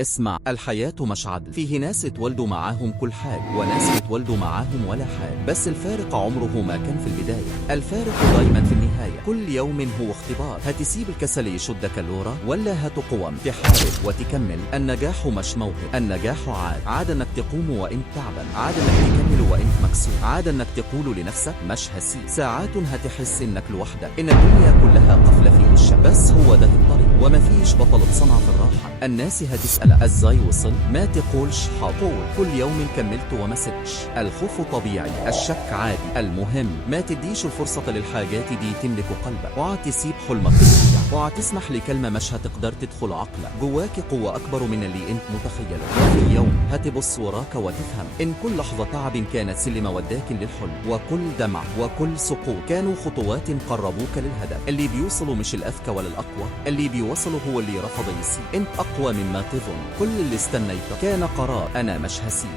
اسمع، الحياة مش عدل، فيه ناس اتولدوا معاهم كل حاجة وناس اتولدوا معاهم ولا حاجة، بس الفارق عمره ما كان في البداية، الفارق دايما في النهاية. كل يوم هو اختبار، هتسيب الكسل يشدك اللورة ولا هتقوم تحارب وتكمل. النجاح مش موهبة، النجاح عاد انك تقوم وانت تعبان، عاد انك تكمل وانت مكسور، عاد انك تقول لنفسك مش هسيب. ساعات هتحس انك لوحدك، ان الدنيا كلها قفلة في وشك، بس هو ده الطريق ومفيش بطل اتصنع في الراحة. الناس هتسألك ازاي وصل، ما تقولش حاضر، كل يوم كملت وما سبتش. الخوف طبيعي، الشك عادي، المهم ما تديش الفرصة للحاجات دي تملك قلبك. اوعى تسيب حلمك يضيع، اوعى تسمح لكلمة مش هتقدر تدخل عقلك. جواك قوة اكبر من اللي انت متخيله، وفي يوم هتبص وراك وتفهم ان كل لحظة تعب كانت سلمة وداك للحلم، وكل دمع وكل سقوط كانوا خطوات قربوك للهدف. اللي بيوصلوا مش الاذكى ولا الاقوى، اللي بيوصلوا هو اللي رفض يسيب. انت اقوى مما تظن، كل اللي استنيته كان قرار، انا مش هسيب.